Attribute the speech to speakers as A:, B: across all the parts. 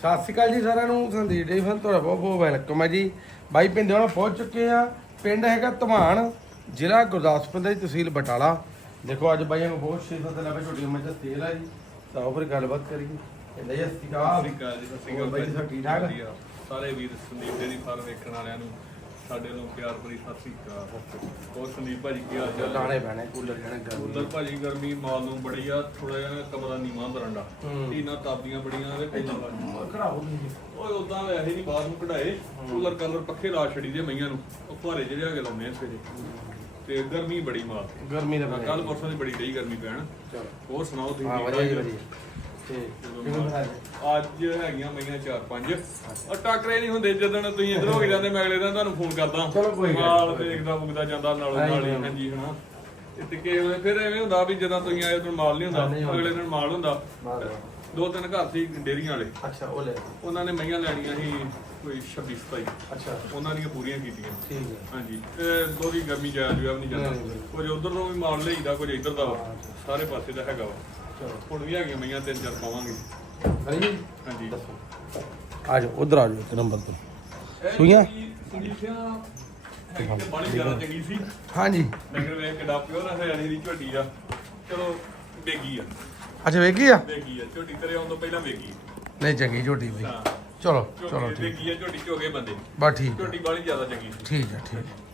A: ਸਤਿ ਸ਼੍ਰੀ ਅਕਾਲ ਜੀ ਸਾਰਿਆਂ ਨੂੰ ਸੰਦੀਪ ਡੇ ਫਨ ਤੁਹਾਡਾ ਬਹੁਤ ਬਹੁਤ ਵੈਲਕਮ ਹੈ ਜੀ। ਬਾਈ ਪਿੰਡ ਹੁਣ ਪਹੁੰਚ ਚੁੱਕੇ ਆ ਪਿੰਡ ਹੈਗਾ ਧਮਾਨ ਜ਼ਿਲ੍ਹਾ ਗੁਰਦਾਸਪੁਰ ਦਾ ਜੀ ਤਹਿਸੀਲ ਬਟਾਲਾ। ਦੇਖੋ ਅੱਜ ਬਾਈਆਂ ਨੂੰ ਬਹੁਤ ਛੇ ਸੱਤ ਲੱਭੇ ਛੋਟੀਆਂ ਮੱਝਾਂ ਤੇਲ ਆ ਜੀ। ਤਾਂ ਉਹ ਫਿਰ ਗੱਲਬਾਤ ਕਰੀਏ। ਕਹਿੰਦਾ ਜੀ ਸਤਿ ਸ਼੍ਰੀ ਅਕਾਲ।
B: ਸਤਿ ਸ਼੍ਰੀ ਅਕਾਲ ਜੀ ਸਤਿ ਸ਼੍ਰੀ ਅਕਾਲ
A: ਬਾਈ ਜੀ, ਠੀਕ ਠਾਕ?
B: ਸਾਰੇ ਵੀਰ ਸੰਦੀਪ ਡੇਰੀ ਫਾਰਮ ਵੇਖਣ ਵਾਲਿਆਂ ਨੂੰ। ਸਾਡੇ ਵੱਲੋਂ ਪਿਆਰ ਭਰੀ ਸਤਿ ਸ਼੍ਰੀ ਅਕਾਲ। ਹੋਰ ਸੰਦੀਪ ਭਾਜੀ ਕੀ ਹਾਲ ਚਾਲ?
A: ਲਾਣੇ ਪੈਣੇ ਕੂਲਰ ਜਾਣੇ
B: ਉਧਰ
A: ਗਰਮੀ
B: ਭਾਜੀ ਗਰਮੀ ਮਾਲ ਨੂੰ ਬੜੀ ਆ ਥੋੜਾ ਜਿਹਾ ਨਾ ਕਮਰਾ ਨੀਵਾਂ ਬਰੰਡਾ। ਟੀਨਾ ਤਾਪੀਆਂ ਬੜੀਆਂ ਨੇ ਕੂਲਰ।
A: ਖੜਾਓ
B: ਓਏ ਉਦਾਂ ਵੈਸੇ ਨਹੀਂ ਬਾਹਰ ਨੂੰ ਕਢਾਏ ਕੂਲਰ ਕਲਰ ਪੱਖੇ ਲਾ ਛੜੀ ਦੇ ਮਈਆਂ ਨੂੰ। ਉਹ ਭਾਰੇ ਜਿਹੜੇ ਆ ਕੇ ਲਾਉਂਦੇ ਆ ਸਵੇਰੇ। ਤੇ ਗਰਮੀ ਬੜੀ ਮਾਲ।
A: ਗਰਮੀ ਦਾ
B: ਕੱਲ ਪਰਸੋਂ ਦੀ ਬੜੀ ਡਈ ਗਰਮੀ ਪੈਣ
A: ਚਲੋ।
B: ਹੋਰ ਸੁਣਾਓ ਤੁਸੀਂ
A: ਹਾਂ
B: ਠੀਕ
A: ਵਧੀਆ ਜੀ
B: ਅੱਜ ਹੈਗੀਆਂ ਮਈਆਂ 4-5 ਉਹ ਟਾਕਰੇ ਨਹੀਂ ਹੁੰਦੇ ਜਦੋਂ ਤੁਸੀਂ ਇੱਧਰ ਹੋ ਕੇ ਜਾਂਦੇ ਮੈਂ ਅਗਲੇ ਦਿਨ ਤੁਹਾਨੂੰ ਫੋਨ ਕਰਦਾ।
A: ਚਲੋ ਕੋਈ ਗੱਲ ਨੀ।
B: ਮਾਲ ਦੇਖਦਾ ਮੁਕਦਾ ਜਾਂਦਾ ਨਾਲੋਂ ਨਾਲ ਹੀ
A: ਹਾਂਜੀ,
B: ਹਾਂਜੀ ਹਨਾ। ਤੇ ਟਿੱਕੇ ਹੋਏ ਫਿਰ ਐਵੇਂ ਹੁੰਦਾ ਵੀ ਜਦੋਂ ਤੁਸੀਂ ਆਏ ਉਦੋਂ ਮਾਲ ਨਹੀਂ
A: ਹਾਂ, ਨਹੀਂ
B: ਹੁੰਦਾ।
A: ਹੁੰਦਾ।
B: ਅਗਲੇ ਦਿਨ ਮਾਲ ਹੁੰਦਾ।
A: ਬਾਹਰ ਬਾਹਰ।
B: ਦੋ ਤਿੰਨ ਘਰ ਸੀ ਡੇਰੀਆਂ ਵਾਲੇ।
A: ਅੱਛਾ ਉਹ ਲੈ।
B: ਉਹਨਾਂ ਨੇ ਮਈਆਂ ਲੈਣੀਆਂ ਸੀ ਕੋਈ 26 27
A: ਅੱਛਾ।
B: ਉਹਨਾਂ ਦੀਆਂ ਪੂਰੀਆਂ ਕੀਤੀਆਂ।
A: ਠੀਕ ਹੈ।
B: ਹਾਂਜੀ। ਲੋਰੀ ਗਰਮੀ ਵੀ ਨਹੀਂ ਜਾਂਦਾ। ਕੁਝ ਉਧਰ ਤੋਂ ਵੀ ਮਾਲ ਲਈਦਾ ਕੁਝ ਇੱਧਰ ਦਾ। ਸਾਰੇ ਪਾਸੇ ਦਾ ਹੈਗਾ ਵਾ।
A: ਚਲੋ
B: ਹੁਣ ਵੀ ਹੈਗੀਆਂ ਮਈਆਂ ਤਿੰਨ ਚਾਰ ਪਾਵਾਂਗੇ।
A: ਕਰੀਏ
B: ਹਾਂਜੀ।
A: ਦੱਸੋ। ਆ ਜਾਓ ਉਧਰ ਆ ਜਾਓ ਇੱਕ ਨੰਬਰ ਤੇ। ਸੂਈਆਂ?
B: ਸੰਗੀਤਿਆ ਬੜੀ ਜ਼ਿਆਦਾ ਚੰਗੀ ਸੀ।
A: ਹਾਂਜੀ।
B: ਨਗਰ ਵੇਖ ਕੇ ਡਾਪਿਓ ਨਾ ਹਰਿਆਣੇ ਦੀ ਝੋਟੀ ਆ। ਚਲੋ ਵੇਗੀ ਆ।
A: ਅੱਛਾ ਵੇਗੀ ਆ?
B: ਵੇਗੀ ਆ। ਝੋਟੀ ਤੇਰੇ ਆਉਣ ਤੋਂ ਪਹਿਲਾਂ ਵੇਗੀ।
A: ਨਹੀਂ ਚੰਗੀ ਝੋਟੀ ਬਈ। ਚਲੋ ਚਲੋ ਠੀਕ।
B: ਵੇਗੀ ਆ ਝੋਟੀ ਝੋਗੇ ਬੰਦੇ।
A: ਬਸ ਠੀਕ
B: ਝੋਟੀ ਬੜੀ ਜ਼ਿਆਦਾ ਚੰਗੀ ਸੀ।
A: ਠੀਕ ਆ ਠੀਕ ਆ।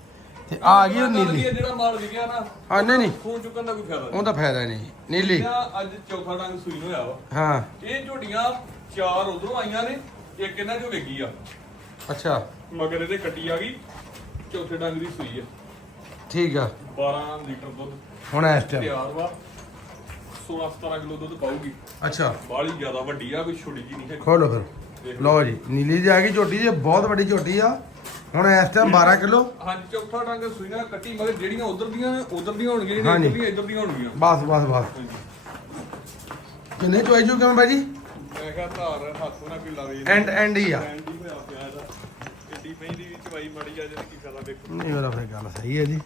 A: ਤੇ ਆ ਗਈ ਉਹ ਨੀਲੀ।
B: ਜਿਹੜਾ ਮਾਲ ਵਿਕਿਆ ਨਾ
A: ਹਾਂ ਨਹੀਂ ਨਹੀਂ।
B: ਖੂਨ ਚੁੱਕਣ ਦਾ ਕੋਈ ਫਾਇਦਾ ਨਹੀਂ।
A: ਉਹਦਾ ਫਾਇਦਾ ਨਹੀਂ ਨੀਲੀ।
B: ਅੱਜ ਚੌਥਾ ਡੰਗ ਸੂਈ ਨੂੰ ਹੋਇਆ ਵਾ
A: ਹਾਂ।
B: ਇਹ ਝੋਟੀਆਂ ਚਾਰ ਉਧਰੋਂ ਆਈਆਂ ਨੇ ਇੱਕ ਇਹਨਾਂ ਚੋਂ ਵੇਗੀ ਆ।
A: ਅੱਛਾ।
B: ਮਗਰ ਇਹਦੇ ਕੱਟੀ ਆ ਗਈ ਚੌਥੇ ਡੰਗ ਦੀ ਸੂਈ ਆ।
A: ਠੀਕ ਆ।
B: 12 ਲੀਟਰ ਦੁੱਧ
A: ਹੁਣ ਇਸ ਟਾਈਮ
B: ਤਿਆਰ ਵਾ। 16 17 ਕਿਲੋ ਦੁੱਧ ਪਾਊਗੀ।
A: ਅੱਛਾ।
B: ਬਾਲੀ ਜ਼ਿਆਦਾ ਵੱਡੀ ਆ ਕੋਈ ਛੋਟੀ ਜੀ ਨਹੀਂ ਹੈ
A: ਖੋਲੋ ਫਿਰ। ਲਓ। ਜੀ ਨੀਲੀ ਜੀ ਆ ਗਈ ਝੋਟੀ ਜੀ ਬਹੁਤ ਵੱਡੀ ਝੋਟੀ ਆ। ਹੁਣ ਇਸ ਟਾਈਮ 12 ਕਿਲੋ।
B: ਹਾਂਜੀ ਚੌਥਾ ਡੰਗ ਸੂਈ ਨਾਲ ਕੱਟੀ ਮਗਰ ਜਿਹੜੀਆਂ ਉਧਰ ਦੀਆਂ ਉਧਰ ਦੀਆਂ ਹੋਣਗੀਆਂ
A: ਹਾਂਜੀ।
B: ਜਿਹੜੀਆਂ ਇੱਧਰ ਦੀਆਂ ਹੋਣਗੀਆਂ।
A: ਬਸ ਬਸ ਬਸ।
B: ਹਾਂਜੀ।
A: ਕਿੰਨੇ ਚੋਈ ਜੂ ਕਿਵੇਂ ਬਾਜੀ
B: ਮੈਂ ਕਿਹਾ ਧਾਰ ਹੱਥ ਨਾ ਕੋਈ ਲਾਵੇ
A: ਐਂਡ ਐਂਡ ਹੀ ਆ।
B: ਐਂਡ ਹੋਇਆ ਪਿਆ ਇਹਦਾ ਏਡੀ ਪੈਂਦੀ ਵੀ ਚਵਾਈ ਮਾੜੀ ਆ ਜਿਹਨੇ ਕੀ ਫਾਇਦਾ ਵੇਖੋ।
A: ਨਹੀਂ ਉਹਦਾ ਫਿਰ ਗੱਲ ਸਹੀ ਹੈ ਜੀ।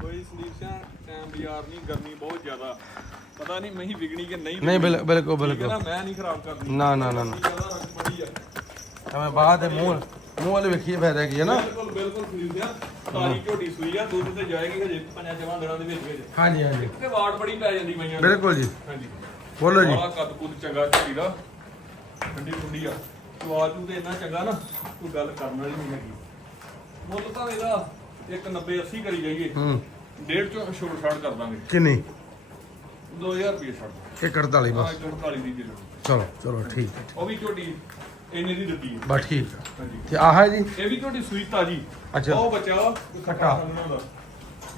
B: ਕੋਈ ਸੰਦੀਪ ਸਿੰਘ ਟਾਈਮ ਬਾਜ਼ਾਰ ਨਹੀਂ ਗਰਮੀ ਬਹੁਤ ਜ਼ਿਆਦਾ। ਪਤਾ ਨਹੀਂ ਮਹੀਂ ਵਿਗਣੀ ਕਿ ਨਹੀਂ
A: ਨਹੀਂ ਬਿਲ- ਬਿਲਕੁਲ
B: ਠੀਕ ਹੈ ਨਾ
A: ਬਿਲਕੁਲ।
B: ਮੈਂ ਨਹੀਂ ਖਰਾਬ ਕਰਨੀ।
A: ਨਾ ਨਾ ਨਾ ਨਾ।
B: ਗਰਮੀ ਜ਼ਿਆਦਾ ਰੰਗ ਬੜੀ ਆ।
A: ਐਵੇਂ ਬਾਹਰ ਦੇ ਮੂੰਹ ਮੂੰਹ ਵਾਲੇ ਵੇਖੀਏ ਫਾਇਦਾ ਕੀ ਹੈ ਨਾ।
B: ਬਿਲਕੁਲ ਬਿਲਕੁਲ ਸੰਦੀਪ ਸਿੰਘ ਤਾਜੀ ਝੋਟੀ ਸੂਈ ਆ ਦੁੱਧ ਤੇ ਜਾਏਗੀ ਹਜੇ ਪੰਜਾਂ ਜਵਾਂ ਦਿਨਾਂ ਦੇ ਵਿੱਚ ਵਿੱਚ।
A: ਹਾਂਜੀ ਹਾਂਜੀ।
B: ਤੇ ਵਾਟ ਬੜੀ ਪੈ ਜਾਂਦੀ ਮਈਆਂ ਨੂੰ।
A: ਬਿਲਕੁਲ ਜੀ।
B: ਹਾਂਜੀ।
A: ਬੋਲੋ ਜੀ।
B: ਬੜਾ ਕੱਦ ਕੁੱਦ ਚੰਗਾ ਝੋਟੀ ਦਾ। ਠੰਡੀ ਠੰਡੀ ਆ। ਸਵਾਦ ਨੂੰ ਤੇ ਇੰਨਾ ਚੰਗਾ ਨਾ ਕੋਈ ਗੱਲ ਕਰਨ ਵਾਲੀ ਨਹੀਂ ਹੈਗੀ। ਮੁੱਲ ਤਾਂ ਇਹਦਾ 190 80 ਕਰੀ ਜਾਈਏ।
A: ਹੂੰ।
B: ਡੇਢ ਚੋਂ ਛੋੜ ਛਾੜ ਕਰ ਦਾਂਗੇ।
A: ਕਿੰਨੀ?
B: 2000 ਰੁਪਏ ਛੱਡ।
A: ਇਹ 41
B: ਹਾਂ
A: ਬਸ
B: 48 ਦੀ ਦੇ ਦਿਓ
A: ਚਲੋ ਚਲੋ ਠੀਕ ਹੈ।
B: ਉਹ ਵੀ ਝੋਟੀ ਇੰਨੇ ਦੀ ਦਿੱਤੀ ਹੈ।
A: ਬਸ ਠੀਕ ਆ।
B: ਹਾਂਜੀ।
A: ਤੇ ਆਹ ਹੈ ਜੀ?
B: ਇਹ ਵੀ ਝੋਟੀ ਸੂਈ ਤਾਜੀ
A: ਅੱਛਾ।
B: ਉਹ ਬੱਚਾ
A: ਕੱਟਾ।
B: ਸੰਘਣਾ ਦਾ।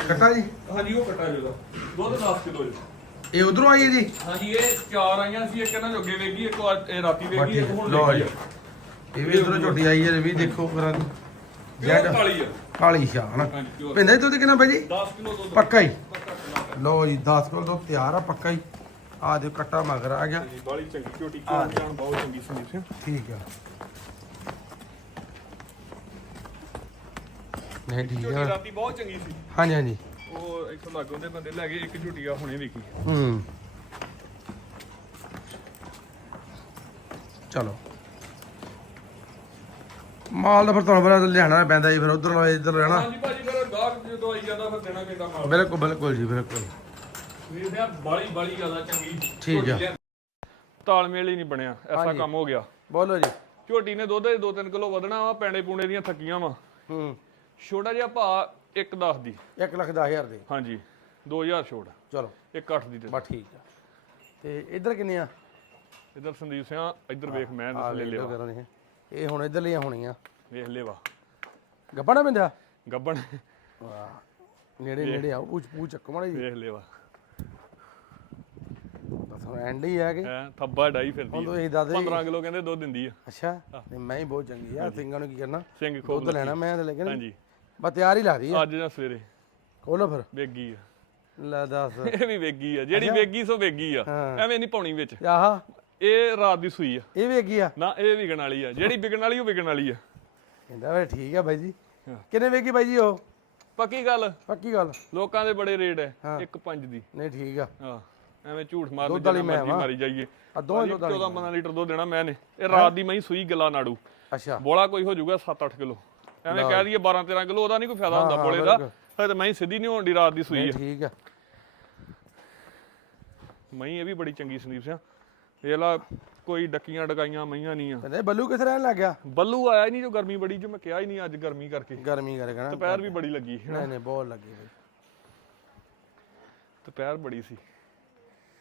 A: ਕੱਟਾ ਜੀ?
B: ਹਾਂਜੀ ਉਹ ਕੱਟਾ ਜਿਹਦਾ ਦੁੱਧ 10 ਕਿਲੋ ਜੀ।
A: ਇਹ ਉਧਰੋਂ ਆਈ ਹੈ ਜੀ?
B: ਹਾਂਜੀ ਇਹ ਚਾਰ ਆਈਆਂ ਸੀ ਇੱਕ ਇਹਨਾਂ ਦੇ ਅੱਗੇ ਵੇਗੀ ਇੱਕ ਅੱਜ- ਇਹ ਰਾਤੀ
A: ਬਸ
B: ਵੇਗੀ ਇੱਕ
A: ਠੀਕ
B: ਹੁਣ
A: ਲਓ ਜੀ। ਇਹ ਵੀ ਉਧਰੋਂ ਝੋਟੀ ਆਈ ਹੈ ਵੀ ਦੇਖੋ ਕਰਾਂ
B: ਪਿਓਰ ਕਾਲੀ ਆ।
A: ਕਾਲੀ ਸ਼ਾਨ।
B: ਹਾਂਜੀ
A: ਪਿੰਦਾ ਦੁੱਧ ਕਿੰਨਾ ਭਾਈ ਜੀ?
B: 10 ਕਿਲੋ ਦੁੱਧ।
A: ਪੱਕਾ ਹੀ। ਲਓ ਜੀ 10 ਕਿਲੋ ਦੁੱਧ ਤਿਆਰ ਆ ਪੱਕਾ ਹੀ। ਆ ਦੇ ਕੱਟਾ ਮਗਰ ਆ ਗਿਆ।
B: ਬਾਲੀ ਚੰਗੀ ਝੋਟੀ ਕਿਉਂ ਜਾਨ ਬਹੁਤ ਚੰਗੀ ਸੰਦੀਪ ਸਿੰਘ
A: ਠੀਕ ਆ। ਨਹੀਂ ਠੀਕ
B: ਝੋਟੀ
A: ਆ
B: ਰਾਤੀ ਬਹੁਤ ਚੰਗੀ ਸੀ।
A: ਹਾਂਜੀ ਹਾਂਜੀ।
B: ਉਹ ਇੱਥੋਂ ਲੱਗੋਂ ਦੇ ਬੰਦੇ ਲੈ ਗਏ ਇੱਕ ਝੋਟੀ ਆ ਹੁਣੇ ਵੇਖੀ।
A: ਹੂੰ। ਚਲੋ। ਮਾਲ ਦਾ ਫਿਰ ਤੁਹਾਨੂੰ ਪਤਾ ਲਿਆਣਾ ਪੈਂਦਾ ਜੀ ਫਿਰ ਉਧਰ ਨਾਲ ਇੱਧਰ ਰਹਿਣਾ।
B: ਹਾਂਜੀ ਭਾਜੀ ਫਿਰ ਗਾਹਕ ਜਦੋਂ ਆਈ ਜਾਂਦਾ ਫਿਰ ਦੇਣਾ ਪੈਂਦਾ ਮਾਲ।
A: ਬਿਲਕੁਲ ਬਿਲਕੁਲ ਜੀ ਬਿਲਕੁਲ।
B: ਵੀਰ ਸਿਆ ਬਾਲੀ ਬਾਲੀ ਜ਼ਿਆਦਾ ਚੰਗੀ
A: ਠੀਕ ਆ।
B: ਝੋਟੀ ਲਿਆ- ਤਾਲਮੇਲ ਹੀ ਨਹੀਂ ਬਣਿਆ ਐਸਾ
A: ਹਾਂਜੀ।
B: ਕੰਮ ਹੋ ਗਿਆ।
A: ਬੋਲੋ ਜੀ।
B: ਝੋਟੀ ਨੇ ਦੁੱਧ ਦੇ 2-3 ਕਿਲੋ ਵਧਣਾ ਵਾ ਪੈਂਡੇ ਪੂਣੇ ਦੀਆਂ ਥੱਕੀਆਂ ਵਾ।
A: ਹੂੰ।
B: ਛੋਟਾ ਜਿਹਾ ਭਾ 1.10 ਦੀ।
A: 1 ਲੱਖ 10000 ਦੇ।
B: ਹਾਂਜੀ 2000 ਛੋੜ
A: ਚਲੋ।
B: 1.8 ਦੀ ਤੇ
A: ਬਸ ਠੀਕ ਆ। ਤੇ ਇੱਧਰ ਕਿੰਨੇ ਆ?
B: ਇਧਰ ਸੰਦੀਪ ਸਿੰਘ ਇੱਧਰ ਵੇਖ ਮੈਂ
A: ਆ
B: ਲੈ
A: ਲੈ
B: ਲਿਆ
A: ਲਓ ਇਹ ਇਹ ਹੁਣ ਇੱਧਰ ਲੀਆਂ ਹੋਣੀਆਂ।
B: ਵੇਖ ਲਿਆ
A: ਗੱਪਾ ਨਾ ਬਿੰਦਿਆ
B: ਗੱਬਣ।
A: ਵਾਹ। ਨੇੜੇ ਨੇੜੇ ਆਓ ਪੂਛ ਪੂਛ ਚੱਕੋ ਮਾੜਾ ਜੀ
B: ਵੇਖ
A: ਐਂਡ ਹੀ ਆ ਕਿ।
B: ਹੈ ਥੱਬਾ ਡਾਈ
A: ਹੁਣ
B: ਫਿਰਦੀ
A: ਤੁਸੀਂ ਦਾਦੇ
B: 15 ਕਿਲੋ ਕਹਿੰਦੇ ਦੁੱਧ ਦਿੰਦੀ ਆ।
A: ਅੱਛਾ ਤੇ ਮੈਂ ਹੀ ਬਹੁਤ ਚੰਗੀ ਆ ਸਿੰਘਾਂ ਨੂੰ ਕੀ ਕਰਨਾ?
B: ਸਿੰਘ ਖੋਲ
A: ਦੁੱਧ ਲੈਣਾ ਮੈਂ ਤੇ ਲੇਕਿਨ
B: ਹਾਂਜੀ।
A: ਬਸ ਤਿਆਰ ਹੀ ਲਾ ਰਹੀ ਆ।
B: ਅੱਜ ਜਾਂ ਸਵੇਰੇ।
A: ਖੋਲੋ ਫਿਰ।
B: ਵੇਗੀ ਆ।
A: ਲੈ ਦੱਸ।
B: ਇਹ ਵੀ ਵੇਗੀ ਆ। ਜਿਹੜੀ ਵੇਗੀ ਸੋ ਵੇਗੀ ਆ।
A: ਹਾਂ।
B: ਐਵੇਂ ਨਹੀਂ ਪਾਉਣੀ ਵਿੱਚ।
A: ਤੇ ਆਹ।
B: ਇਹ ਰਾਤ ਦੀ ਸੂਈ ਆ।
A: ਇਹ ਵੀ ਹੈਗੀ ਆ।
B: ਨਾ ਇਹ ਵਿਕਣ ਵਾਲੀ ਆ। ਜਿਹੜੀ ਵਿਕਣ ਵਾਲੀ ਉਹ ਵਿਕਣ ਵਾਲੀ ਆ।
A: ਕਹਿੰਦਾ ਵੇ ਠੀਕ ਆ ਬਾਈ ਜੀ। ਕਿੰਨੇ ਵੇਗੀ ਬਾਈ ਜੀ ਉਹ?
B: ਪੱਕੀ ਗੱਲ।
A: ਪੱਕੀ ਗੱਲ।
B: ਲੋਕਾਂ ਦੇ ਬੜੇ ਰੇਟ
A: ਹਾਂ।
B: ਐ ਇੱਕ ਪੰਜ ਦੀ।
A: ਨਹੀਂ ਠੀਕ ਆ।
B: ਹਾਂ। ਐਵੇਂ ਝੂਠ ਮਾਰਨ
A: ਦੁੱਧ ਵਾਲੀ
B: ਜਿੰਨਾ ਮਰਜ਼ੀ
A: ਮੈਂ ਵਾਂ।
B: ਮਾਰੀ ਜਾਈਏ।
A: ਆ ਦੋਵੇਂ ਦੁੱਧ ਵਾਲੀ
B: 14 15 ਲੀਟਰ ਦੁੱਧ ਦੇਣਾ ਮੈਂ ਨੇ। ਇਹ ਰਾਤ ਦੀ ਮੈਂ ਸੂਈ ਗੱਲਾ ਨਾੜੂ।
A: ਅੱਛਾ।
B: ਬੋਲਾ ਕੋਈ ਹੋ ਜਾਊਗਾ 7-8 ਕਿਲੋ। ਐਵੇਂ ਕਹਿ ਦਈਏ 12 13 ਕਿਲੋ ਉਹਦਾ ਨਹੀਂ ਕੋਈ ਫਾਇਦਾ ਹੁੰਦਾ ਬੋਲੇ ਦਾ। ਹਜੇ ਤਾਂ ਮੈਂ ਸਿੱਧੀ ਨਹੀਂ ਹੋਣ ਰਾਤ ਦੀ ਸੂਈ ਆ।
A: ਠੀਕ ਆ।
B: ਮੈਂ ਇਹ ਵੀ ਬੜੀ ਚੰਗੀ ਸੰਦੀਪ ਸਿੰਘ ਇਹ ਲਾ ਕੋਈ ਡੱਕੀਆਂ ਡਕਾਈਆਂ ਮਈਆਂ ਨਹੀਂ ਆ।
A: ਕਹਿੰਦੇ ਬੱਲੂ ਕਿੱਥੇ ਰਹਿਣ ਲੱਗ ਗਿਆ?
B: ਬੱਲੂ ਆਇਆ ਹੀ ਨਹੀਂ ਜੋ ਗਰਮੀ ਬੜੀ ਜੋ ਮੈਂ ਕਿਹਾ ਹੀ ਨਹੀਂ ਅੱਜ ਗਰਮੀ ਕਰਕੇ।
A: ਗਰਮੀ ਕਰਕੇ ਨਾ।
B: ਦੁਪਹਿਰ ਵੀ ਬੜੀ ਲੱਗੀ
A: ਨਹੀਂ ਨਹੀਂ ਬਹੁਤ ਲੱਗੀ ਬਈ।
B: ਦੁਪਹਿਰ ਬੜੀ ਸੀ।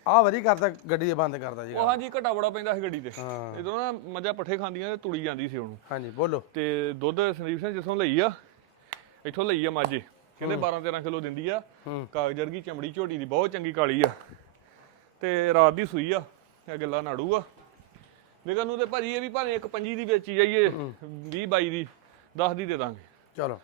A: ਆ ਵਧੀ ਕਰਦਾ ਗੱਡੀ ਦੇ ਬੰਦ ਕਰਦਾ ਜੀ
B: ਉਹ ਹਾਂਜੀ ਘਟਾ ਬੜਾ ਪੈਂਦਾ ਸੀ ਗੱਡੀ ਤੇ।
A: ਹਾਂ।
B: ਇਦੋਂ ਨਾ ਮੱਝਾਂ ਪੱਠੇ ਖਾਂਦੀਆਂ ਤੇ ਤੁੜੀ ਜਾਂਦੀ ਸੀ ਉਹਨੂੰ।
A: ਹਾਂਜੀ ਬੋਲੋ।
B: ਤੇ ਦੁੱਧ ਸੰਦੀਪ ਸਿੰਘ ਜਿੱਥੋਂ ਲਈ ਆ ਇੱਥੋਂ ਲਈ ਆ ਮਾਝੇ। ਕਹਿੰਦੇ 12 13 ਕਿਲੋ ਦਿੰਦੀ ਆ।
A: ਹੂੰ।
B: ਕਾਗਜ਼ ਵਰਗੀ ਚਮੜੀ ਝੋਟੀ ਦੀ ਬਹੁਤ ਚੰਗੀ ਕਾਲੀ ਆ। ਤੇ ਰਾਤ ਦੀ ਸੂਈ ਆ ਇਹ ਗੱਲਾਂ ਨਾੜੂ ਆ ਵਿਕਨ ਨੂੰ ਤੇ ਭਾਜੀ ਇਹ ਵੀ ਭਾਵੇਂ ਇੱਕ ਪੰਜੀ ਦੀ ਵੇਚੀ ਜਾਈਏ 20 22 ਦੀ 10 ਦੀ ਦੇ ਦਾਂਗੇ।
A: ਚਲੋ।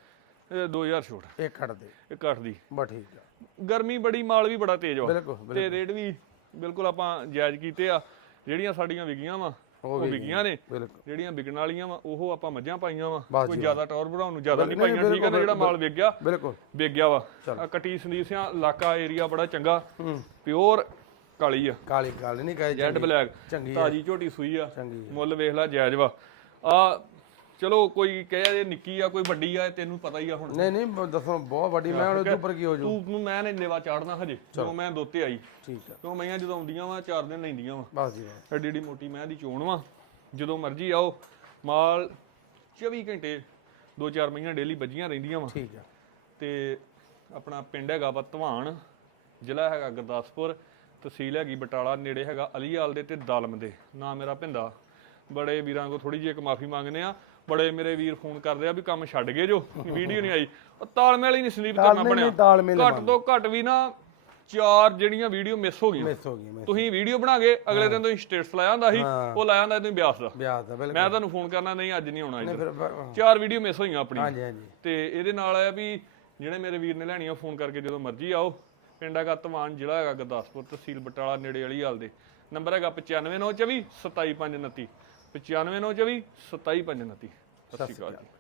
B: ਇਹ 2000 ਛੋਟ।
A: ਇਹ ਖੜ ਦੇ।
B: ਇਹ ਕੱਟ ਦੀ।
A: ਬਸ ਠੀਕ ਆ।
B: ਗਰਮੀ ਬੜੀ ਮਾਲ ਵੀ ਬੜਾ ਤੇਜ਼ ਵਾ
A: ਬਿਲਕੁਲ ਬਿਲਕੁਲ।
B: ਤੇ ਰੇਟ ਵੀ ਬਿਲਕੁਲ ਆਪਾਂ ਜਾਇਜ਼ ਕੀਤੇ ਆ। ਜਿਹੜੀਆਂ ਸਾਡੀਆਂ ਵਿਕੀਆਂ ਵਾ ਉਹ
A: ਵੀ
B: ਵਿਕੀਆਂ ਨੇ।
A: ਬਿਲਕੁਲ।
B: ਜਿਹੜੀਆਂ ਵਿਕਣ ਵਾਲੀਆਂ ਵਾ ਉਹ ਆਪਾਂ ਮੱਝਾਂ ਪਾਈਆਂ ਵਾ। ਕੋਈ ਜ਼ਿਆਦਾ ਟੌਰ ਵਧਾਉਣ ਨੂੰ ਜ਼ਿਆਦਾ ਨਹੀਂ ਪਾਈਆਂ। ਠੀਕ ਹੈ ਜਿਹੜਾ ਮਾਲ ਵਿਕ ਗਿਆ
A: ਬਿਲਕੁਲ।
B: ਵਿਕ ਗਿਆ ਵਾ ਕੱਟੀ ਸੰਦੀਪ ਸਿੰਘ ਇਲਾਕਾ ਏਰੀਆ ਬੜਾ ਚੰਗਾ। ਪਿਓਰ ਕਾਲੀ ਆ।
A: ਕਾਲੀ ਗੱਲ ਨਹੀਂ ਕਹੇ
B: ਜੈਡ ਬਲੈਕ। ਤਾਜੀ ਝੋਟੀ ਸੂਈ ਆ। ਮੁੱਲ ਵੇਖ ਲੈ ਜਾਇਜ਼ ਵਾ। ਆ ਚਲੋ ਕੋਈ ਕਹੇ ਇਹ ਨਿੱਕੀ ਆ ਕੋਈ ਵੱਡੀ ਆ ਇਹ ਤੈਨੂੰ ਪਤਾ ਹੀ ਆ ਹੁਣ।
A: ਨਹੀਂ ਨਹੀਂ ਦੱਸੋ ਬਹੁਤ ਵੱਡੀ ਮੈਂ ਉਹਦੇ ਉੱਪਰ ਕੀ ਹੋ ਜੂ
B: ਤੂੰ ਨੂੰ ਮੈਂ ਨੇ ਲੇਵਾ ਚਾੜਨਾ ਹਜੇ ਜਦੋਂ ਮੈਂ ਦੋਤੇ ਆਈ।
A: ਠੀਕ ਆ।
B: ਕਿਉਂ ਮਈਆਂ ਜਦੋਂ ਆਉਂਦੀਆਂ ਵਾ ਚਾਰ ਦਿਨ ਲੈਂਦੀਆਂ ਵਾ।
A: ਬਸ ਜੀ।
B: ਐਡੀ ਏਡੀ ਮੋਟੀ ਮੈਂ ਦੀ ਚੋਣ ਵਾ। ਜਦੋਂ ਮਰਜ਼ੀ ਆਓ ਮਾਲ 24 ਘੰਟੇ ਦੋ ਚਾਰ ਮਹੀਆਂ ਡੇਲੀ ਵੱਜੀਆਂ ਰਹਿੰਦੀਆਂ ਵਾ।
A: ਠੀਕ ਆ।
B: ਤੇ ਆਪਣਾ ਪਿੰਡ ਹੈਗਾ ਵਾ ਧਵਾਨ ਜ਼ਿਲ੍ਹਾ ਹੈਗਾ ਗੁਰਦਾਸਪੁਰ ਤਹਿਸੀਲ ਹੈਗੀ ਬਟਾਲਾ ਨੇੜੇ ਹੈਗਾ ਅਲੀਵਾਲ ਦੇ ਤੇ ਦਾਲਮ ਦੇ। ਨਾਂ ਮੇਰਾ ਭਿੰਦਾ ਬੜੇ ਵੀਰਾਂ ਕੋ ਥੋੜੀ ਜਿਹੀ ਇੱਕ ਮਾਫੀ ਮੰਗਨੇ ਆ। ਬੜੇ ਮੇਰੇ ਵੀਰ ਫੋਨ ਕਰਦੇ ਆ ਵੀ ਕੰਮ ਛੱਡ ਗਏ ਜੋ ਵੀਡੀਓ ਨਹੀਂ ਆਈ। ਉਹ ਤਾਲਮੇਲ ਹੀ ਨਹੀਂ ਸਲੀਪ ਕਰਨਾ
A: ਤਾਲਮੇਲ
B: ਬਣਿਆ।
A: ਨਹੀਂ, ਤਾਲਮੇਲ
B: ਘੱਟ ਤੋਂ ਘੱਟ ਵੀ ਨਾ ਚਾਰ ਜਿਹੜੀਆਂ ਵੀਡੀਓ ਮਿਸ ਹੋ ਗਈਆਂ।
A: ਮਿਸ ਹੋ ਗਈ ਮਿਸ
B: ਤੁਸੀਂ ਵੀਡੀਓ ਬਣਾ ਕੇ ਅਗਲੇ ਦਿਨ ਤੁਸੀਂ ਸਟੇਟਸ ਲਾਇਆ ਹੁੰਦਾ ਸੀ। ਉਹ ਲਾਇਆ ਹੁੰਦਾ ਤੁਸੀਂ ਬਿਆਸ ਦਾ।
A: ਵਿਆਹ ਦਾ ਬਿਲਕੁਲ।
B: ਮੈਂ ਤੁਹਾਨੂੰ ਫੋਨ ਕਰਨਾ ਨਹੀਂ ਅੱਜ ਨਹੀਂ ਆਉਣਾ
A: ਨਹੀਂ
B: ਇੱਧਰ।
A: ਫਿਰ ਬ-
B: ਚਾਰ ਵੀਡੀਓ ਮਿਸ ਹੋਈਆਂ ਆਪਣੀਆਂ।
A: ਹਾਂਜੀ ਹਾਂਜੀ।
B: ਤੇ ਇਹਦੇ ਨਾਲ ਆ ਵੀ ਜਿਹੜੇ ਮੇਰੇ ਵੀਰ ਨੇ ਲੈਣੀਆਂ ਫੋਨ ਕਰਕੇ ਜਦੋਂ ਮਰਜ਼ੀ ਆਓ। ਪਿੰਡ ਹੈਗਾ ਧਵਾਨ ਜ਼ਿਲ੍ਹਾ ਹੈਗਾ ਗੁਰਦਾਸਪੁਰ ਤਹਿਸੀਲ ਬਟਾਲਾ ਨੇੜੇ ਵਾਲੀ ਹਾਲ ਦੇ। ਨੰਬਰ ਹੈਗਾ 95924 27529 95924 27529 ਸਤਿ ਸ਼੍ਰੀ ਅਕਾਲ। ਜੀ।